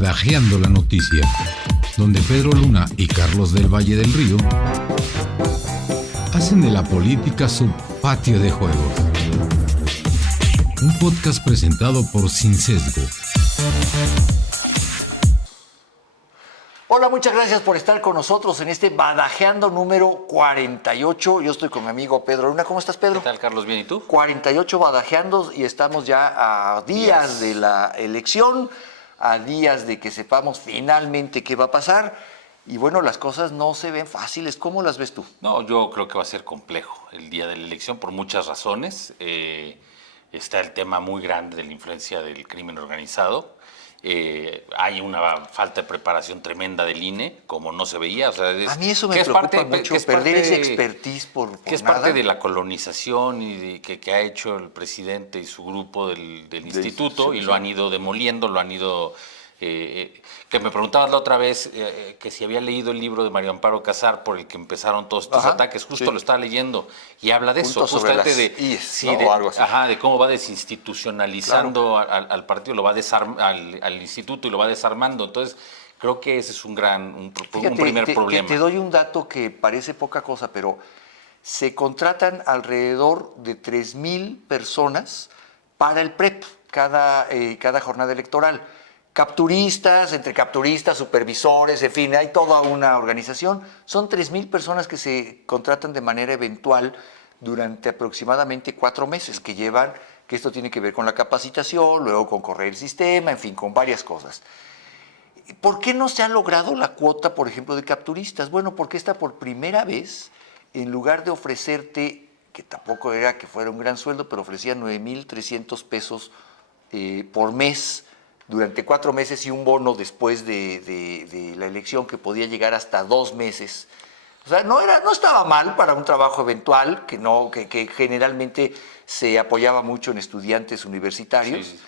Badajeando la Noticia, donde Pedro Luna y Carlos del Valle del Río hacen de la política su patio de juegos. Un podcast presentado por Sin Sesgo. Hola, muchas gracias por estar con nosotros en este Badajeando número 48. Yo estoy con mi amigo Pedro Luna. ¿Cómo estás, Pedro? ¿Qué tal, Carlos? ¿Bien y tú? 48 Badajeando y estamos ya a días de la elección, a días de que sepamos finalmente qué va a pasar. Y bueno, las cosas no se ven fáciles. ¿Cómo las ves tú? No, yo creo que va a ser complejo el día de la elección por muchas razones. Está el tema muy grande de la influencia del crimen organizado. Hay una falta de preparación tremenda del INE, como no se veía. O sea, a mí eso me preocupa mucho, perder ese expertise por que es nada. parte de la colonización y que ha hecho el presidente y su grupo del instituto, y lo han ido demoliendo, lo han ido... que me preguntabas la otra vez que si había leído el libro de Mario Amparo Casar por el que empezaron todos estos ataques. Justo lo estaba leyendo y habla de eso, justamente de cómo va desinstitucionalizando al partido, lo va al instituto y lo va desarmando. Entonces creo que ese es un primer problema. Te doy un dato que parece poca cosa, pero se contratan alrededor de 3,000 personas para el PREP cada jornada electoral. Capturistas, entre capturistas, supervisores, en fin, hay toda una organización. Son 3,000 personas que se contratan de manera eventual durante aproximadamente 4 meses, que esto tiene que ver con la capacitación, luego con correr el sistema, en fin, con varias cosas. ¿Por qué no se ha logrado la cuota, por ejemplo, de capturistas? Bueno, porque esta por primera vez, en lugar de ofrecerte, que tampoco era que fuera un gran sueldo, pero ofrecía 9,300 pesos por mes, durante 4 meses y un bono después de la elección que podía llegar hasta 2 meses. O sea, no estaba mal para un trabajo eventual, que generalmente se apoyaba mucho en estudiantes universitarios. Sí.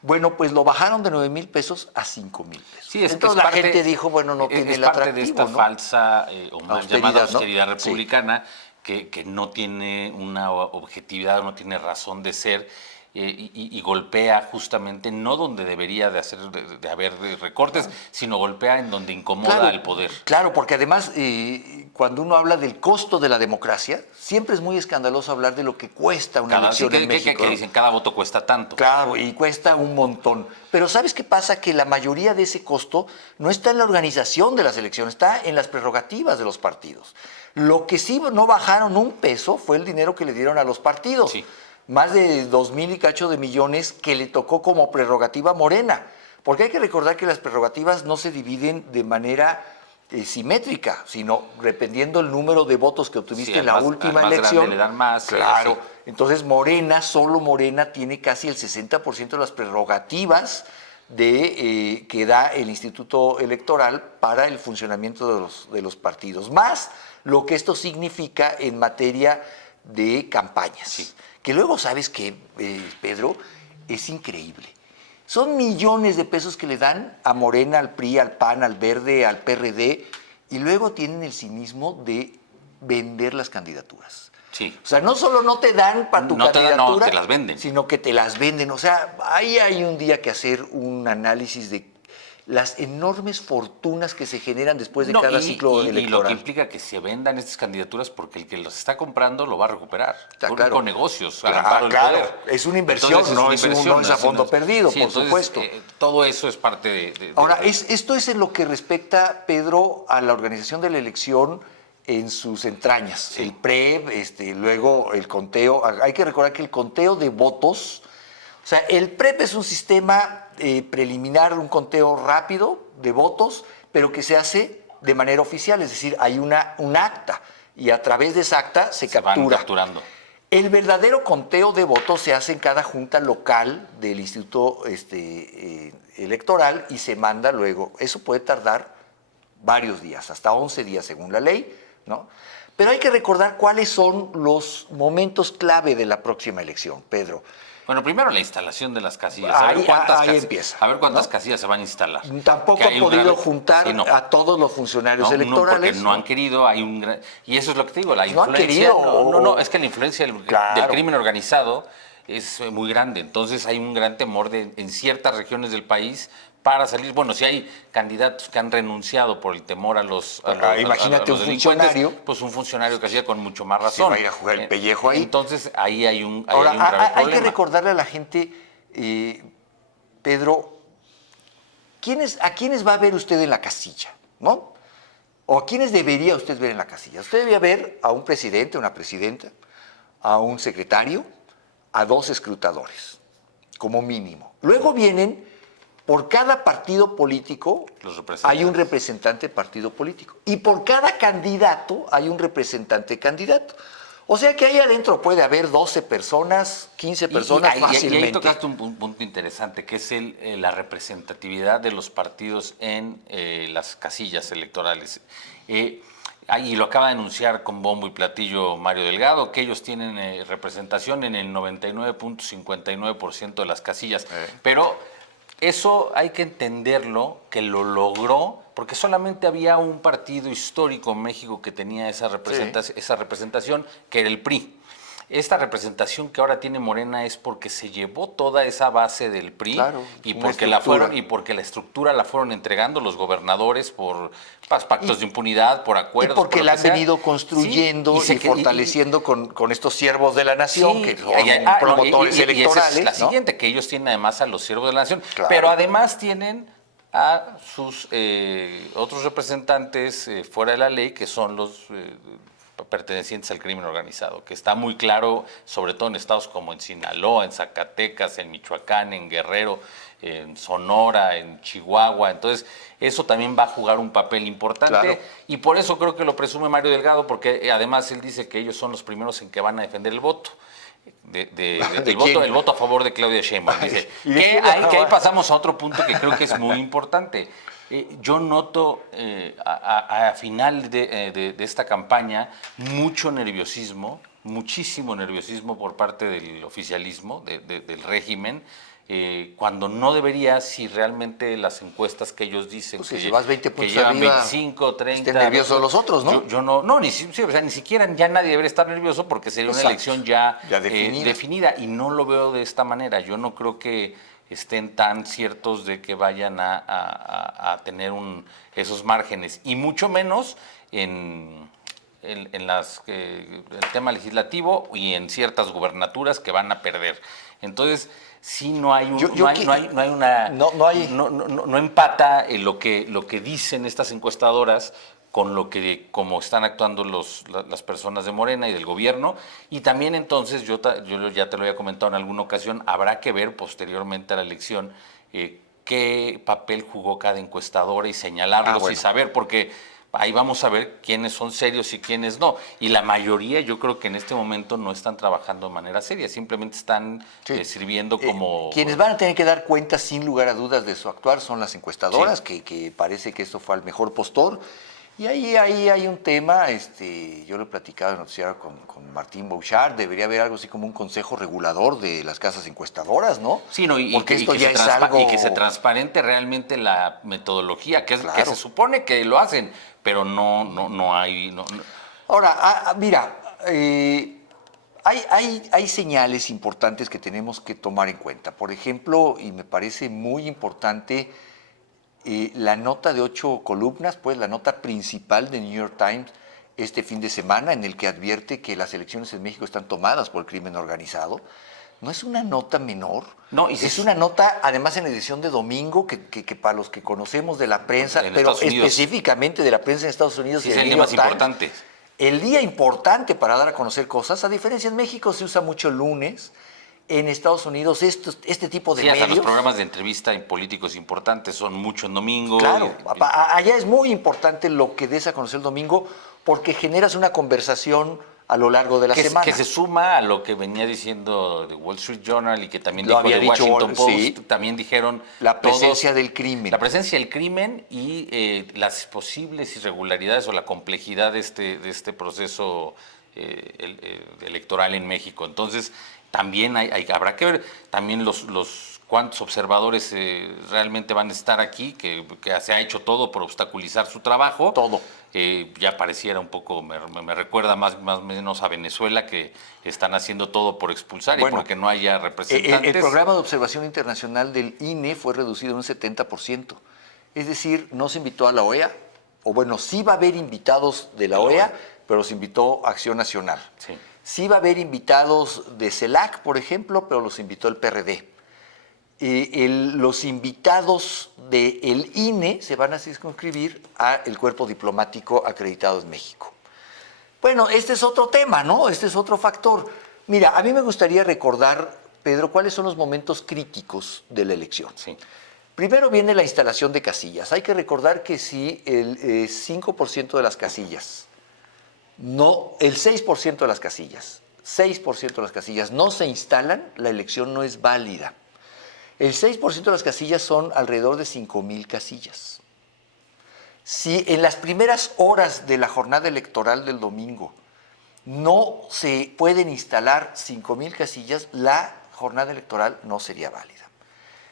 Bueno, pues lo bajaron de 9,000 pesos a 5,000 pesos. Sí, entonces la gente dijo, bueno, no tiene el atractivo, de esta falsa o mal llamada austeridad republicana, sí. que no tiene una objetividad, no tiene razón de ser. Y golpea justamente no donde debería de haber recortes, sino golpea en donde incomoda el poder. Claro, porque además cuando uno habla del costo de la democracia, siempre es muy escandaloso hablar de lo que cuesta una elección en México. Que dicen cada voto cuesta tanto. Claro, y cuesta un montón. Pero ¿sabes qué pasa? Que la mayoría de ese costo no está en la organización de las elecciones, está en las prerrogativas de los partidos. Lo que sí no bajaron un peso fue el dinero que le dieron a los partidos. Sí. Más de 2,000 y cacho de millones que le tocó como prerrogativa a Morena. Porque hay que recordar que las prerrogativas no se dividen de manera simétrica, sino dependiendo el número de votos que obtuviste en la última elección. Le dan más. Claro. Entonces solo Morena tiene casi el 60% de las prerrogativas que da el Instituto Electoral para el funcionamiento de los partidos. Más lo que esto significa en materia de campañas. Sí. Que luego, ¿sabes qué, Pedro? Es increíble. Son millones de pesos que le dan a Morena, al PRI, al PAN, al Verde, al PRD, y luego tienen el cinismo de vender las candidaturas. Sí. O sea, no solo no te dan para tu candidatura, te las venden. Sino que te las venden. O sea, ahí hay un día que hacer un análisis de las enormes fortunas que se generan después de cada ciclo electoral. Y lo que implica que se vendan estas candidaturas porque el que los está comprando lo va a recuperar. Claro. Con negocios, claro. Es una inversión, entonces, no es a fondo perdido, por supuesto. Todo eso es parte de... Ahora, esto es en lo que respecta, Pedro, a la organización de la elección en sus entrañas. Sí. El PREP, luego el conteo. Hay que recordar que el conteo de votos... O sea, el PREP es un sistema preliminar, un conteo rápido de votos, pero que se hace de manera oficial, es decir, hay un acta y a través de esa acta se captura. Van capturando. El verdadero conteo de votos se hace en cada junta local del Instituto Electoral y se manda luego. Eso puede tardar varios días, hasta 11 días según la ley, ¿no? Pero hay que recordar cuáles son los momentos clave de la próxima elección, Pedro. Bueno, primero la instalación de las casillas. Ahí empieza. A ver cuántas casillas se van a instalar. Tampoco han podido juntar a todos los funcionarios electorales. Porque no han querido, y eso es lo que te digo, la influencia. No han querido. No, es que la influencia del crimen organizado es muy grande. Entonces hay un gran temor en ciertas regiones del país para salir. Bueno, si hay candidatos que han renunciado por el temor a los, imagínate a los un delincuentes, funcionario. pues un funcionario que hacía con mucho más razón. Se va a ir a jugar el pellejo ahí. Entonces ahí hay un, Ahora, hay un grave hay problema. que recordarle a la gente, Pedro, ¿a quiénes va a ver usted en la casilla? ¿No? ¿O a quiénes debería usted ver en la casilla? Usted debería ver a un presidente, una presidenta, a un secretario, a 2 escrutadores, como mínimo. Luego vienen, por cada partido político, hay un representante del partido político. Y por cada candidato hay un representante candidato. O sea que ahí adentro puede haber 12 personas, 15 personas fácilmente. Y ahí tocaste un punto interesante, que es la representatividad de los partidos en las casillas electorales. Y lo acaba de anunciar con bombo y platillo Mario Delgado, que ellos tienen representación en el 99.59% de las casillas. Pero eso hay que entenderlo, que lo logró, porque solamente había un partido histórico en México que tenía esa representación, que era el PRI. Esta representación que ahora tiene Morena es porque se llevó toda esa base del PRI, claro, y porque la estructura la fueron entregando los gobernadores por pactos de impunidad, por acuerdos. Y porque por la han venido construyendo y fortaleciendo con estos siervos de la nación, que son promotores electorales. Y esa es la ¿no? siguiente, que ellos tienen además a los siervos de la nación, Claro. pero además tienen a sus otros representantes fuera de la ley, que son los pertenecientes al crimen organizado, que está muy claro, sobre todo en estados como en Sinaloa, en Zacatecas, en Michoacán, en Guerrero, en Sonora, en Chihuahua. Entonces, eso también va a jugar un papel importante. Claro. Y por eso creo que lo presume Mario Delgado, porque además él dice que ellos son los primeros en que van a defender el voto. El voto a favor de Claudia Sheinbaum. Dice, que ahí pasamos a otro punto que creo que es muy importante. Yo noto a final de esta campaña muchísimo nerviosismo por parte del oficialismo, del régimen, cuando no debería, si realmente las encuestas que ellos dicen pues si vas 20 puntos que llevan arriba, 25, 30... estén nerviosos los otros, ¿no? Yo ni siquiera ya nadie debería estar nervioso, porque sería una elección ya definida, y no lo veo de esta manera. Yo no creo que estén tan ciertos de que vayan a tener esos márgenes, y mucho menos en el tema legislativo y en ciertas gubernaturas que van a perder. Entonces, sí no empata lo que dicen estas encuestadoras con cómo están actuando las personas de Morena y del gobierno. Y también entonces, yo ya te lo había comentado en alguna ocasión, habrá que ver posteriormente a la elección qué papel jugó cada encuestadora y señalarlos y saber, porque ahí vamos a ver quiénes son serios y quiénes no. Y la mayoría, yo creo que en este momento no están trabajando de manera seria, simplemente están sirviendo como... Quienes van a tener que dar cuenta sin lugar a dudas de su actuar son las encuestadoras, que parece que esto fue al mejor postor. Y ahí hay un tema, yo lo he platicado en noticiario con Martín Bouchard, debería haber algo así como un consejo regulador de las casas encuestadoras, ¿no? Sí, no, porque esto ya es algo... Y que se transparente realmente la metodología, que se supone que lo hacen, pero no hay... Ahora, mira, hay señales importantes que tenemos que tomar en cuenta. Por ejemplo, y me parece muy importante... la nota de 8 columnas, pues la nota principal de New York Times este fin de semana, en el que advierte que las elecciones en México están tomadas por el crimen organizado, no es una nota menor. No, es una nota, además, en la edición de domingo, que para los que conocemos de la prensa, pero específicamente de la prensa en Estados Unidos, es el día más importante. El día importante para dar a conocer cosas. A diferencia, en México se usa mucho el lunes. En Estados Unidos este tipo de medios... Hasta los programas de entrevista en políticos importantes son mucho en domingo. Claro, allá es muy importante lo que des a conocer el domingo, porque generas una conversación a lo largo de la semana. Que se suma a lo que venía diciendo The Wall Street Journal y que también dijo The Washington Post. También dijeron... La presencia del crimen. La presencia del crimen y las posibles irregularidades o la complejidad de este proceso electoral en México. Entonces... También habrá que ver también cuántos observadores realmente van a estar aquí, que se ha hecho todo por obstaculizar su trabajo. Todo. ya pareciera un poco, me recuerda más o menos a Venezuela, que están haciendo todo por expulsar y porque no haya representantes. El programa de observación internacional del INE fue reducido en un 70%. Es decir, no se invitó a la OEA, o bueno, sí va a haber invitados de la OEA, pero los invitó Acción Nacional. Sí. Sí va a haber invitados de CELAC, por ejemplo, pero los invitó el PRD. Los invitados del INE se van a circunscribir al cuerpo diplomático acreditado en México. Bueno, este es otro tema, ¿no? Este es otro factor. Mira, a mí me gustaría recordar, Pedro, cuáles son los momentos críticos de la elección. Sí. Primero viene la instalación de casillas. Hay que recordar que si el 5% de las casillas, el 6% de las casillas, 6% de las casillas no se instalan, la elección no es válida. El 6% de las casillas son alrededor de 5,000 casillas. Si en las primeras horas de la jornada electoral del domingo no se pueden instalar 5,000 casillas, la jornada electoral no sería válida.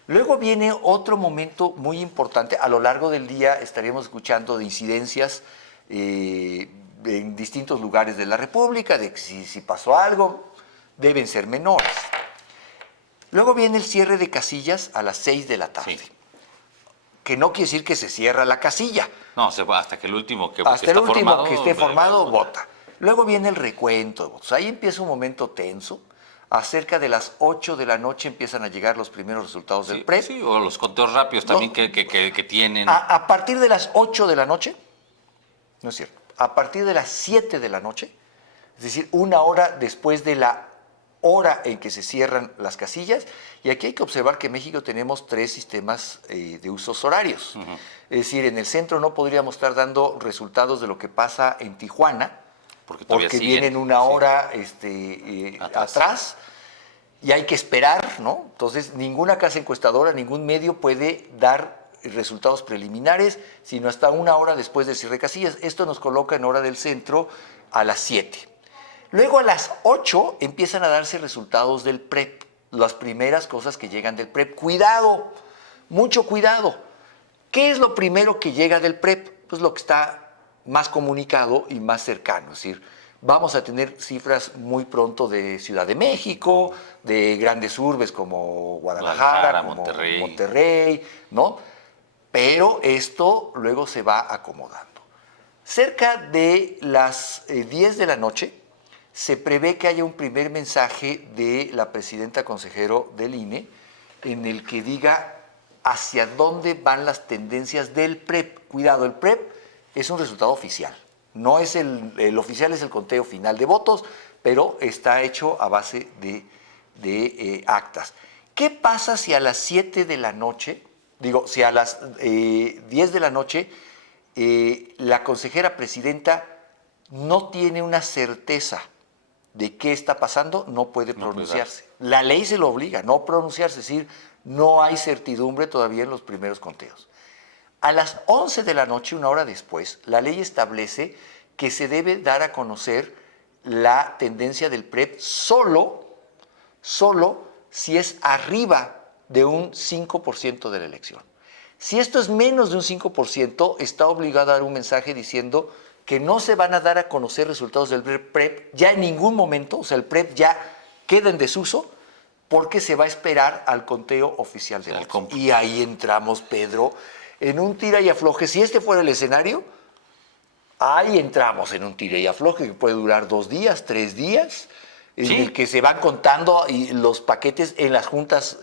Luego viene otro momento muy importante. A lo largo del día estaremos escuchando de incidencias en distintos lugares de la República, de que si pasó algo, deben ser menores. Luego viene el cierre de casillas a las 6 de la tarde. Sí. Que no quiere decir que se cierra la casilla. No, hasta que el último que esté formado vota. Luego viene el recuento de votos. Ahí empieza un momento tenso. A cerca de las 8 de la noche empiezan a llegar los primeros resultados del PREP. Sí, o los conteos rápidos también que tienen. A partir de las 8 de la noche, no es cierto, a partir de las 7 de la noche, es decir, una hora después de la hora en que se cierran las casillas, y aquí hay que observar que en México tenemos 3 sistemas de usos horarios. Uh-huh. Es decir, en el centro no podríamos estar dando resultados de lo que pasa en Tijuana, porque vienen una hora atrás, y hay que esperar, ¿no? Entonces, ninguna casa encuestadora, ningún medio puede dar resultados preliminares, sino hasta una hora después del cierre de casillas. Esto nos coloca en hora del centro a las 7. Luego a las 8 empiezan a darse resultados del PREP, las primeras cosas que llegan del PREP. Cuidado, mucho cuidado. ¿Qué es lo primero que llega del PREP? Pues lo que está más comunicado y más cercano. Es decir, vamos a tener cifras muy pronto de Ciudad de México, de grandes urbes como Guadalajara, como Monterrey, ¿no? Pero esto luego se va acomodando. Cerca de las 10 de la noche, se prevé que haya un primer mensaje de la presidenta consejero del INE en el que diga hacia dónde van las tendencias del PREP. Cuidado, el PREP es un resultado oficial. No es el oficial, es el conteo final de votos, pero está hecho a base de actas. ¿Qué pasa si a las 7 de la noche, si a las 10 de la noche, la consejera presidenta no tiene una certeza de qué está pasando? No puede pronunciarse. La ley se lo obliga, no pronunciarse, es decir, no hay certidumbre todavía en los primeros conteos. A las 11 de la noche, una hora después, la ley establece que se debe dar a conocer la tendencia del PREP solo si es arriba de un 5% de la elección. Si esto es menos de un 5%, está obligado a dar un mensaje diciendo que no se van a dar a conocer resultados del PREP ya en ningún momento, o sea, el PREP ya queda en desuso, porque se va a esperar al conteo oficial de votos. Y ahí entramos, Pedro, en un tira y afloje. Si este fuera el escenario, ahí entramos en un tira y afloje que puede durar 2 días, 3 días, en el que se van contando los paquetes en las juntas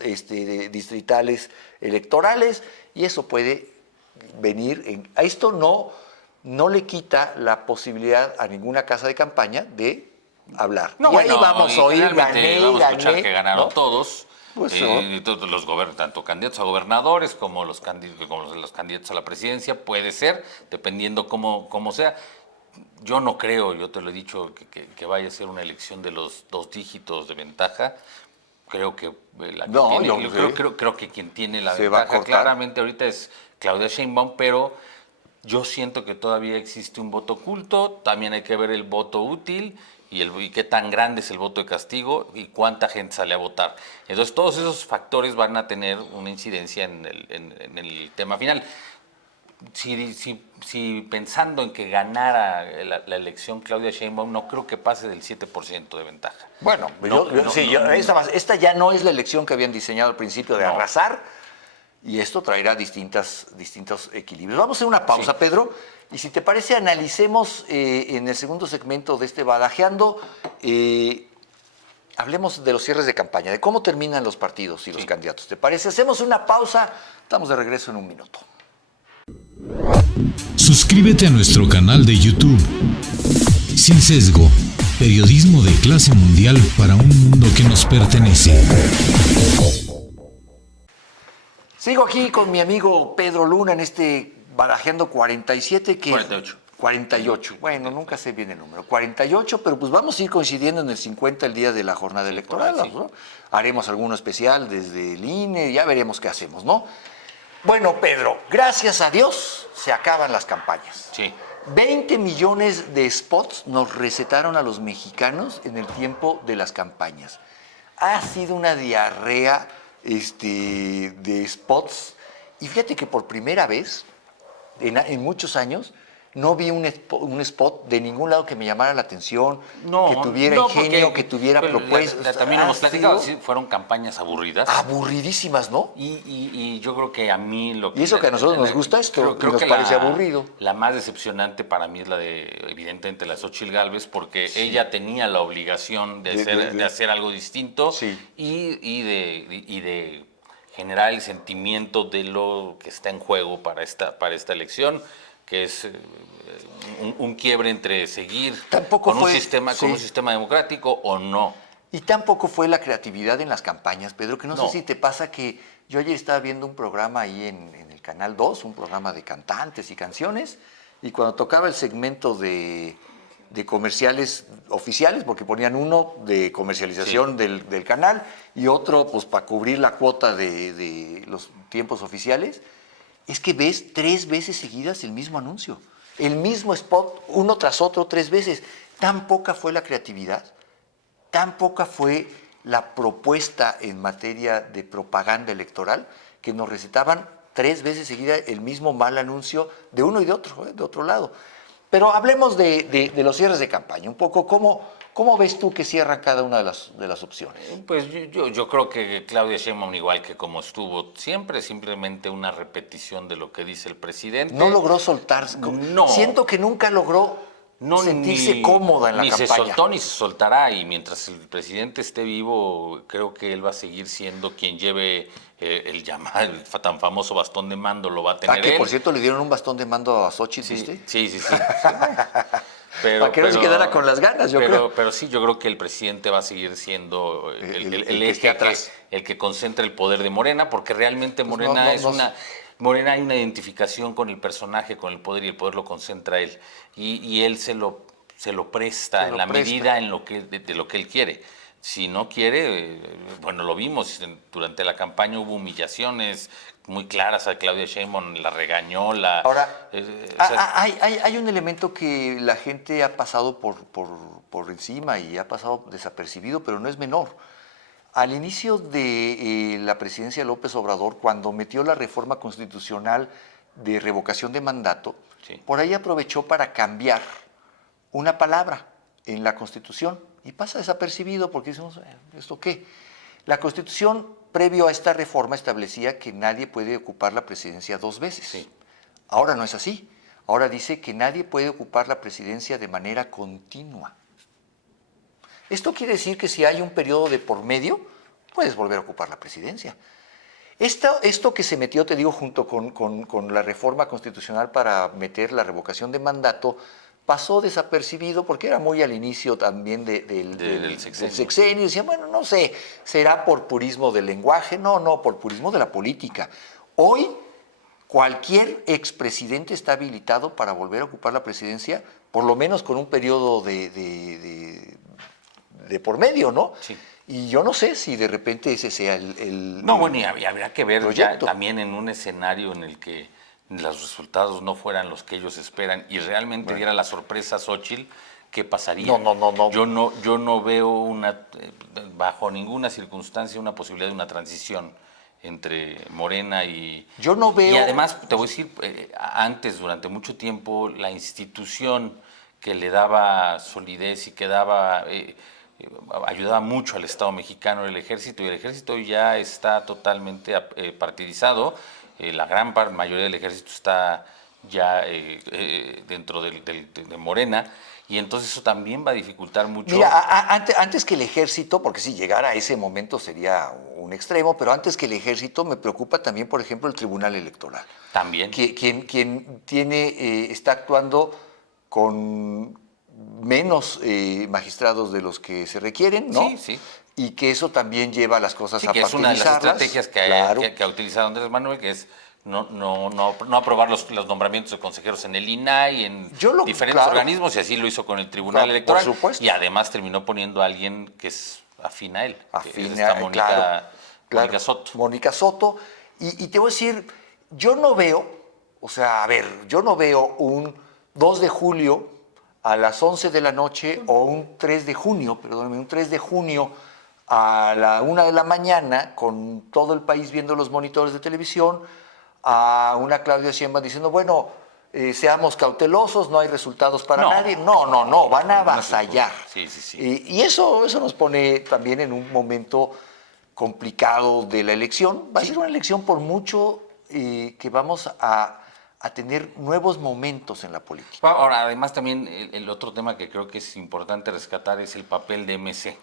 distritales electorales, y eso puede venir. A esto no le quita la posibilidad a ninguna casa de campaña de hablar. No, y ahí vamos a oír, vamos a escuchar que ganaron, ¿no? Todos. Pues todos los tanto candidatos a gobernadores como los candidatos a la presidencia, puede ser, dependiendo cómo sea. Yo no creo, yo te lo he dicho, que vaya a ser una elección de los 2 dígitos de ventaja. Creo que creo que quien tiene la ventaja claramente ahorita es Claudia Sheinbaum, pero yo siento que todavía existe un voto oculto. También hay que ver el voto útil y qué tan grande es el voto de castigo y cuánta gente sale a votar. Entonces todos esos factores van a tener una incidencia en el tema final. si pensando en que ganara la elección Claudia Sheinbaum, no creo que pase del 7% de ventaja. Bueno, esta ya no es la elección que habían diseñado al principio de arrasar, y esto traerá distintos equilibrios. Vamos a hacer una pausa, sí. Pedro, y si te parece, analicemos en el segundo segmento de este Badajeando, hablemos de los cierres de campaña, de cómo terminan los partidos y los candidatos. ¿Te parece? Hacemos una pausa, estamos de regreso en un minuto. Suscríbete a nuestro canal de YouTube. Sin Sesgo, periodismo de clase mundial para un mundo que nos pertenece. Sigo aquí con mi amigo Pedro Luna en este Badajeando 47. 48. Bueno, nunca sé bien el número. 48, pero pues vamos a ir coincidiendo en el 50 el día de la jornada electoral, ¿no? Haremos alguno especial desde el INE, ya veremos qué hacemos, ¿no? Bueno, Pedro, gracias a Dios se acaban las campañas. Sí. 20 millones de spots nos recetaron a los mexicanos en el tiempo de las campañas. Ha sido una diarrea de spots. Y fíjate que por primera vez, en muchos años, no vi un spot de ningún lado que me llamara la atención, que tuviera ingenio, que tuviera propuestas. También hemos platicado, fueron campañas aburridas. Aburridísimas, ¿no? Y yo creo que a mí lo que... Y eso que a nosotros nos gusta esto, creo nos que parece aburrido. La más decepcionante para mí es la evidentemente, la de Xóchitl Gálvez, porque ella tenía la obligación de hacer algo distinto y de generar el sentimiento de lo que está en juego para esta elección, que es un quiebre entre seguir con un sistema democrático o no. Y tampoco fue la creatividad en las campañas, Pedro, que no sé si te pasa que yo ayer estaba viendo un programa ahí en el Canal 2, un programa de cantantes y canciones, y cuando tocaba el segmento de comerciales oficiales, porque ponían uno de comercialización del canal y otro pues para cubrir la cuota de los tiempos oficiales, es que ves 3 veces seguidas el mismo anuncio, el mismo spot, uno tras otro 3 veces. Tan poca fue la creatividad, tan poca fue la propuesta en materia de propaganda electoral, que nos recetaban 3 veces seguidas el mismo mal anuncio de uno y de otro lado. Pero hablemos de los cierres de campaña, un poco ¿cómo ves tú que cierra cada una de las opciones? Pues yo creo que Claudia Sheinbaum, igual que como estuvo siempre, simplemente una repetición de lo que dice el presidente. No logró soltarse. No. Siento que nunca logró sentirse cómoda en la campaña. Ni se soltó ni se soltará, y mientras el presidente esté vivo, creo que él va a seguir siendo quien lleve el tan famoso bastón de mando, lo va a tener que por cierto le dieron un bastón de mando a Xóchitl, ¿viste? Sí. Para que no se quedara con las ganas, yo creo. Pero sí, yo creo que el presidente va a seguir siendo el eje el que concentra el poder de Morena, porque realmente Morena Morena hay una identificación con el personaje, con el poder, y el poder lo concentra él. Y él se lo presta en la medida de lo que él quiere. Si no quiere, bueno, lo vimos, durante la campaña hubo humillaciones muy claras a Claudia Sheinbaum, la regañó, Ahora, hay un elemento que la gente ha pasado por encima y ha pasado desapercibido, pero no es menor. Al inicio de la presidencia de López Obrador, cuando metió la reforma constitucional de revocación de mandato, por ahí aprovechó para cambiar una palabra en la Constitución y pasa desapercibido porque decimos, ¿esto qué? La Constitución, previo a esta reforma, establecía que nadie puede ocupar la presidencia 2 veces. Sí. Ahora no es así. Ahora dice que nadie puede ocupar la presidencia de manera continua. Esto quiere decir que si hay un periodo de por medio, puedes volver a ocupar la presidencia. Esto que se metió, te digo, junto con la reforma constitucional para meter la revocación de mandato, pasó desapercibido porque era muy al inicio también del sexenio. Decían, bueno, no sé, será por purismo del lenguaje. No, por purismo de la política. Hoy, cualquier expresidente está habilitado para volver a ocupar la presidencia, por lo menos con un periodo de por medio, ¿no? Sí. Y yo no sé si de repente ese sea el bueno, y habría que ver ya también en un escenario en el que los resultados no fueran los que ellos esperan y realmente diera la sorpresa a Xóchitl, ¿qué pasaría? No. Yo no veo bajo ninguna circunstancia una posibilidad de una transición entre Morena y... Yo no veo... Y además, te voy a decir, antes, durante mucho tiempo, la institución que le daba solidez y que daba... ayudaba mucho al Estado mexicano, el ejército, y el ejército ya está totalmente partidizado. La gran mayoría del ejército está ya dentro de Morena, y entonces eso también va a dificultar mucho. Mira, antes que el ejército, porque si llegara a ese momento sería un extremo, pero antes que el ejército me preocupa también, por ejemplo, el Tribunal Electoral. También. Quien está actuando con menos magistrados de los que se requieren, ¿no? Sí, sí. Y que eso también lleva a las cosas a que es una de las partidizarlas. estrategias Claro. que ha utilizado Andrés Manuel, que es no aprobar los nombramientos de consejeros en el INAI, en diferentes organismos, y así lo hizo con el Tribunal Electoral. Por supuesto. Y además terminó poniendo a alguien que es afín a él. Mónica Soto. Mónica Soto. Y te voy a decir, yo no veo un 2 de julio a las 11 de la noche o un 3 de junio, un 3 de junio a la 1 de la mañana, con todo el país viendo los monitores de televisión, a una Claudia Sheinbaum diciendo, bueno, seamos cautelosos, no hay resultados para nadie. No, van a avasallar. Sí. Y eso nos pone también en un momento complicado de la elección. Va a ser una elección por mucho que vamos a tener nuevos momentos en la política. Ahora, además también el otro tema que creo que es importante rescatar es el papel de MC.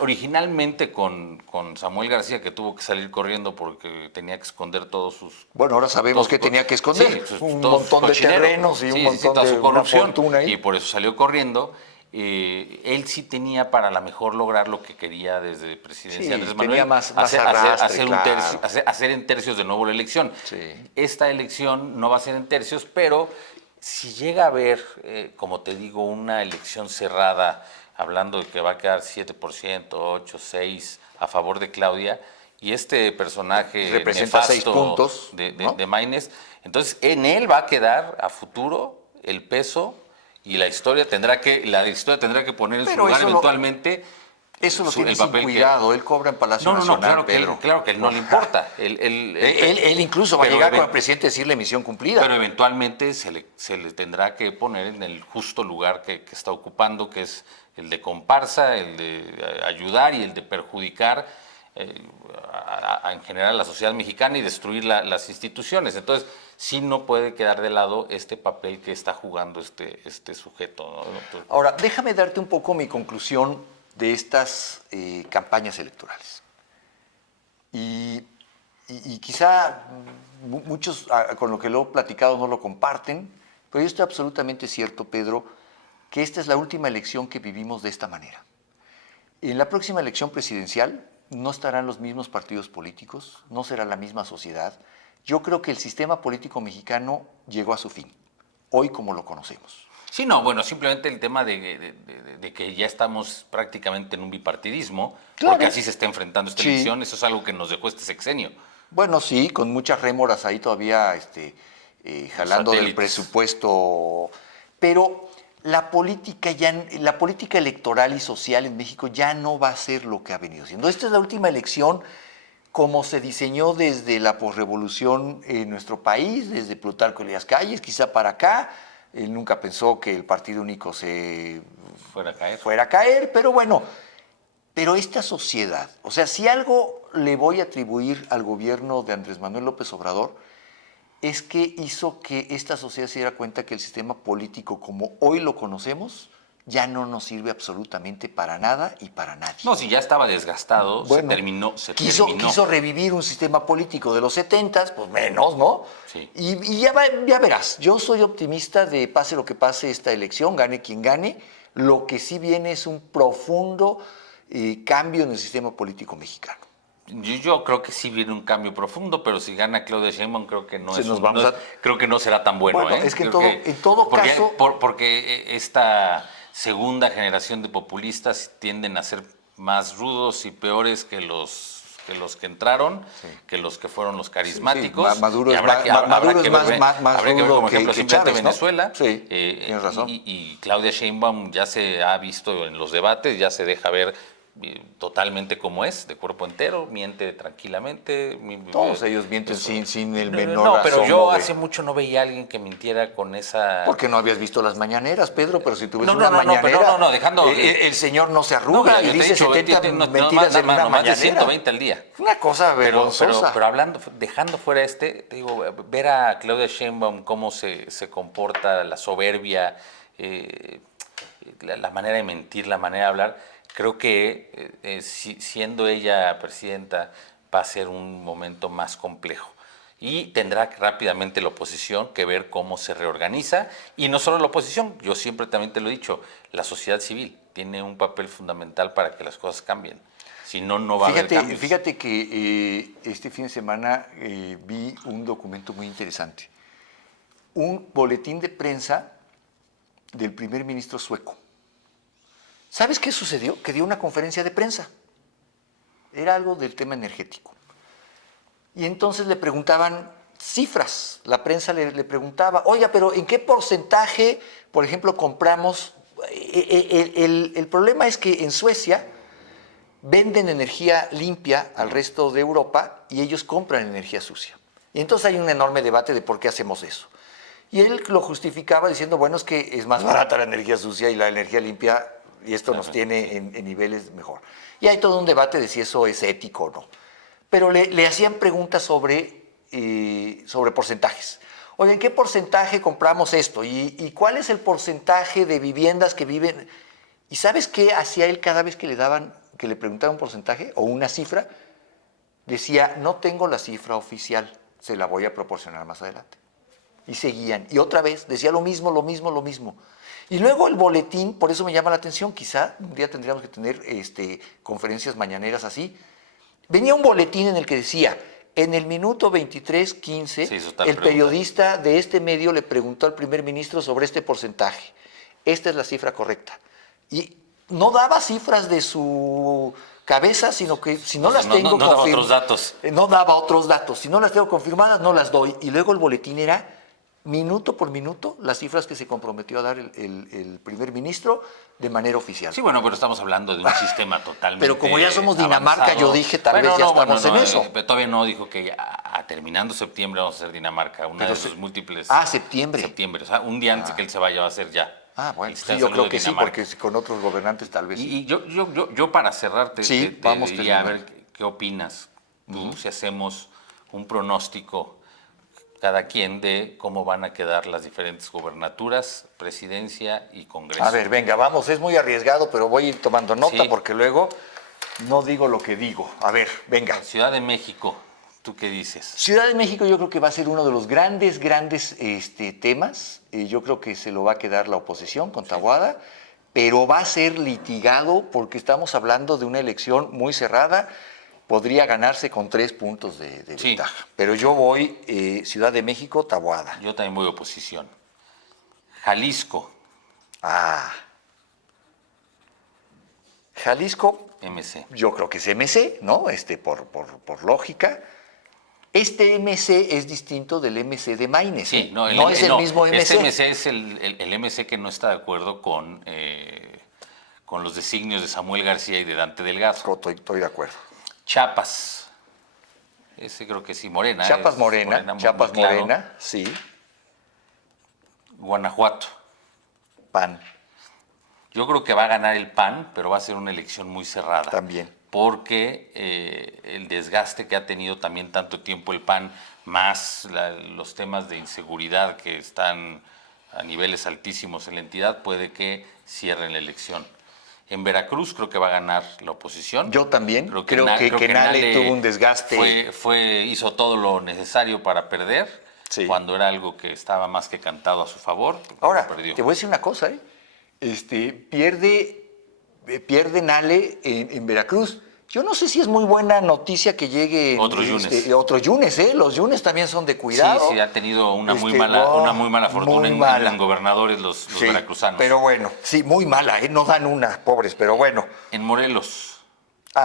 Originalmente con Samuel García, que tuvo que salir corriendo porque tenía que esconder todos sus... Bueno, ahora sabemos que tenía que esconder un montón de terrenos y un montón toda de su corrupción, fortuna ahí. y por eso salió corriendo. Él sí tenía para lo mejor lograr lo que quería desde presidencia Andrés Manuel, tenía más arrastre, hacer en tercios de nuevo la elección. Sí. Esta elección no va a ser en tercios, pero si llega a haber, como te digo, una elección cerrada, hablando de que va a quedar 7%, 8, 6 a favor de Claudia, y este personaje representa 6 puntos de Maínez, entonces en él va a quedar a futuro el peso, y la historia tendrá que poner en su lugar eventualmente. Eso lo tiene sin cuidado, él cobra en Palacio Nacional, claro que él no le importa. Él incluso va a llegar con el presidente a decirle misión cumplida. Pero eventualmente se le tendrá que poner en el justo lugar que está ocupando, que es el de comparsa, el de ayudar y el de perjudicar en general a la sociedad mexicana y destruir las instituciones. Entonces, sí no puede quedar de lado este papel que está jugando este sujeto, ¿no? Ahora, déjame darte un poco mi conclusión de estas campañas electorales. Y quizá muchos con lo que lo he platicado no lo comparten, pero yo estoy absolutamente cierto, Pedro, que esta es la última elección que vivimos de esta manera. En la próxima elección presidencial no estarán los mismos partidos políticos, no será la misma sociedad. Yo creo que el sistema político mexicano llegó a su fin, hoy como lo conocemos. Sí, no, bueno, simplemente el tema de que ya estamos prácticamente en un bipartidismo, porque así se está enfrentando esta elección, eso es algo que nos dejó este sexenio. Bueno, sí, con muchas rémoras ahí todavía jalando del presupuesto, pero la política electoral y social en México ya no va a ser lo que ha venido siendo. Esta es la última elección como se diseñó desde la posrevolución en nuestro país, desde Plutarco Elías Calles, quizá para acá. Él nunca pensó que el partido único se fuera a caer, pero bueno, pero esta sociedad, o sea, si algo le voy a atribuir al gobierno de Andrés Manuel López Obrador, es que hizo que esta sociedad se diera cuenta que el sistema político como hoy lo conocemos ya no nos sirve absolutamente para nada y para nadie. No, si ya estaba desgastado, bueno, se terminó. Quiso revivir un sistema político de los 70s, pues menos, ¿no? Sí. Y ya verás, yo soy optimista de pase lo que pase esta elección, gane quien gane, lo que sí viene es un profundo cambio en el sistema político mexicano. Yo creo que sí viene un cambio profundo, pero si gana Claudia Sheinbaum creo que creo que no será tan bueno. Es que en todo caso... Porque esta segunda generación de populistas tienden a ser más rudos y peores que los que entraron, que los que fueron los carismáticos. Sí, Maduro es más rudo por ejemplo, que simplemente Chávez, Venezuela. ¿no? Sí, tienes razón. Y Claudia Sheinbaum ya se ha visto en los debates, ya se deja ver totalmente como es, de cuerpo entero, miente tranquilamente. Todos ellos mienten sin el menor No, pero yo asomo hace mucho no veía a alguien que mintiera con esa... Porque no habías visto las mañaneras, Pedro, pero si tú ves No, una mañanera, no, dejando... el señor no se arruga y dice 70 mentiras en una más de mañanera. 120 al día. Una cosa vergonzosa. Pero hablando, dejando fuera te digo, ver a Claudia Sheinbaum cómo se comporta, la soberbia, la manera de mentir, la manera de hablar, creo que siendo ella presidenta va a ser un momento más complejo. Y tendrá rápidamente la oposición que ver cómo se reorganiza. Y no solo la oposición, yo siempre también te lo he dicho, la sociedad civil tiene un papel fundamental para que las cosas cambien. Si no, no va a haber cambios. Fíjate que este fin de semana vi un documento muy interesante. Un boletín de prensa del primer ministro sueco. ¿Sabes qué sucedió? Que dio una conferencia de prensa. Era algo del tema energético. Y entonces le preguntaban cifras. La prensa le preguntaba, oiga, pero ¿en qué porcentaje, por ejemplo, compramos? El problema es que en Suecia venden energía limpia al resto de Europa y ellos compran energía sucia. Y entonces hay un enorme debate de por qué hacemos eso. Y él lo justificaba diciendo, bueno, es que es más barata la energía sucia y la energía limpia, y esto nos tiene en niveles mejor. Y hay todo un debate de si eso es ético o no. Pero le hacían preguntas sobre porcentajes. Oye, ¿en qué porcentaje compramos esto? ¿Y cuál es el porcentaje de viviendas que viven? ¿Y sabes qué hacía él cada vez que le preguntaban un porcentaje o una cifra? Decía, no tengo la cifra oficial, se la voy a proporcionar más adelante. Y seguían. Y otra vez decía lo mismo. Y luego el boletín, por eso me llama la atención, quizá un día tendríamos que tener conferencias mañaneras así. Venía un boletín en el que decía, en el minuto 23:15, el periodista de este medio le preguntó al primer ministro sobre este porcentaje. Esta es la cifra correcta. Y no daba cifras de su cabeza, sino que si no las tengo confirmadas... No daba otros datos. No daba otros datos. Si no las tengo confirmadas, no las doy. Y luego el boletín era minuto por minuto las cifras que se comprometió a dar el primer ministro de manera oficial. Sí, bueno, pero estamos hablando de un sistema totalmente Pero como ya somos Dinamarca, avanzado. yo dije, tal vez ya estamos en eso. Pero todavía no dijo que terminando septiembre vamos a ser Dinamarca, una de sus múltiples... septiembre. Septiembre, o sea, un día antes que él se vaya va a ser ya. Bueno, sí, yo creo que sí, porque con otros gobernantes tal vez sí. Y yo para cerrarte, sí, te diría, a ver, ¿qué opinas tú si hacemos un pronóstico cada quien de cómo van a quedar las diferentes gubernaturas, presidencia y Congreso? A ver, venga, vamos, es muy arriesgado, pero voy a ir tomando nota porque luego no digo lo que digo. A ver, venga. Ciudad de México, ¿tú qué dices? Ciudad de México yo creo que va a ser uno de los grandes temas. Yo creo que se lo va a quedar la oposición con Taboada, pero va a ser litigado porque estamos hablando de una elección muy cerrada. Podría ganarse con 3 puntos de ventaja. Pero yo voy Ciudad de México, Taboada. Yo también voy oposición. Jalisco. Jalisco. MC. Yo creo que es MC, ¿no? Por lógica. Este MC es distinto del MC de Maines. Sí, no es el mismo MC. Este MC es el MC que no está de acuerdo con los designios de Samuel García y de Dante Delgado. Estoy de acuerdo. Chiapas. Ese creo que sí, Morena. Chiapas Morena, sí. Guanajuato. PAN. Yo creo que va a ganar el PAN, pero va a ser una elección muy cerrada. También. Porque el desgaste que ha tenido también tanto tiempo el PAN, más los temas de inseguridad que están a niveles altísimos en la entidad, puede que cierren la elección. En Veracruz creo que va a ganar la oposición. Yo también. Creo que Nale tuvo un desgaste. Hizo todo lo necesario para perder, cuando era algo que estaba más que cantado a su favor. Ahora, perdió. Te voy a decir una cosa, pierde Nale en Veracruz. Yo no sé si es muy buena noticia que llegue otro Yunes. Otro Yunes, Los Yunes también son de cuidado. Sí, ha tenido una muy mala fortuna en gobernadores los veracruzanos. Pero bueno, sí, muy mala, no dan una, pobres, pero bueno. En Morelos.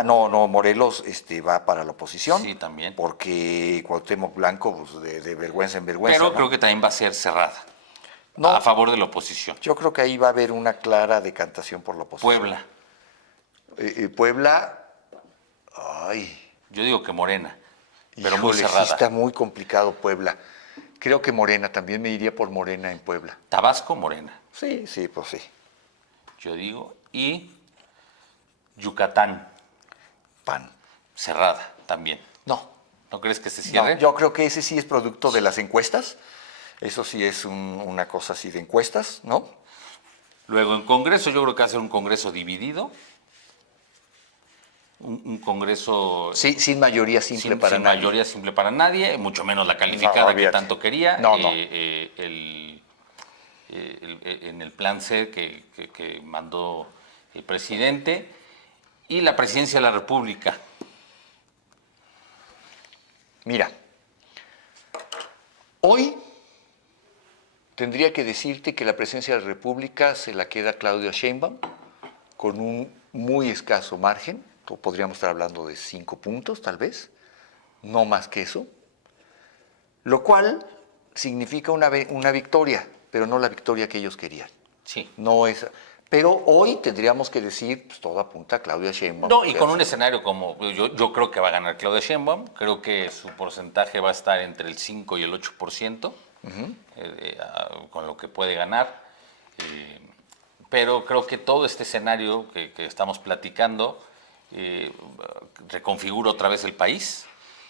No, Morelos va para la oposición. Sí, también. Porque Cuauhtémoc Blanco, pues, de vergüenza en vergüenza. Pero creo que también va a ser cerrada. A favor de la oposición. Yo creo que ahí va a haber una clara decantación por la oposición. Puebla. Puebla, ay, Yo digo que Morena, pero muy híjole, cerrada. sí está muy complicado Puebla. Creo que Morena, también me iría por Morena en Puebla. Tabasco, Morena, Sí, sí, pues sí. yo digo. Y Yucatán, PAN. cerrada también. No, ¿No crees que se no, cierre? yo creo que ese sí es producto de las encuestas. Eso sí es una cosa así de encuestas, ¿no? Luego en Congreso, yo creo que va a ser un Congreso dividido. Un Congreso Sí, sin mayoría simple sin, para sin nadie. mayoría simple para nadie, mucho menos la calificada No, que olvídate. tanto quería. No, no. En el plan C que mandó el presidente. Y la presidencia de la República. Mira, hoy tendría que decirte que la presidencia de la República se la queda Claudia Sheinbaum con un muy escaso margen. Podríamos estar hablando de 5 puntos, tal vez, no más que eso. Lo cual significa una victoria, pero no la victoria que ellos querían. Sí. No es. Pero hoy tendríamos que decir, pues todo apunta a Claudia Sheinbaum. No, y con un escenario como, yo creo que va a ganar Claudia Sheinbaum, creo que su porcentaje va a estar entre el 5 y el 8%, con lo que puede ganar. Pero creo que todo este escenario que estamos platicando reconfigura otra vez el país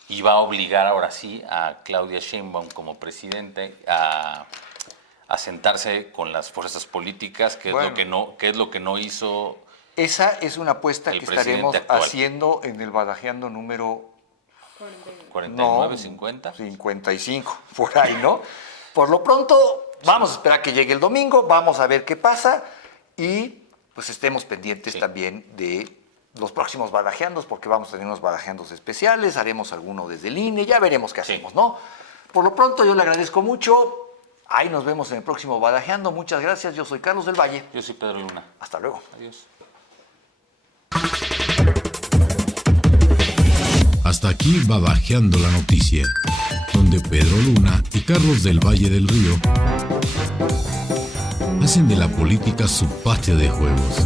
y va a obligar ahora sí a Claudia Sheinbaum como presidente a sentarse con las fuerzas políticas, que es lo que no hizo. Esa es una apuesta el que presidente estaremos actual. haciendo en el Badajeando número 49, 50. 55, por ahí, ¿no? Por lo pronto, vamos a esperar que llegue el domingo, vamos a ver qué pasa y pues estemos pendientes también de los próximos badajeandos, porque vamos a tener unos badajeandos especiales, haremos alguno desde el INE, ya veremos qué hacemos, ¿no? Por lo pronto, yo le agradezco mucho. Ahí nos vemos en el próximo Badajeando. Muchas gracias. Yo soy Carlos del Valle. Yo soy Pedro Luna. Hasta luego. Adiós. Hasta aquí Badajeando la Noticia, donde Pedro Luna y Carlos del Valle del Río hacen de la política su patio de juegos.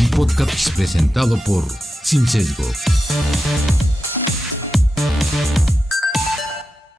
Un podcast presentado por Sin Sesgo.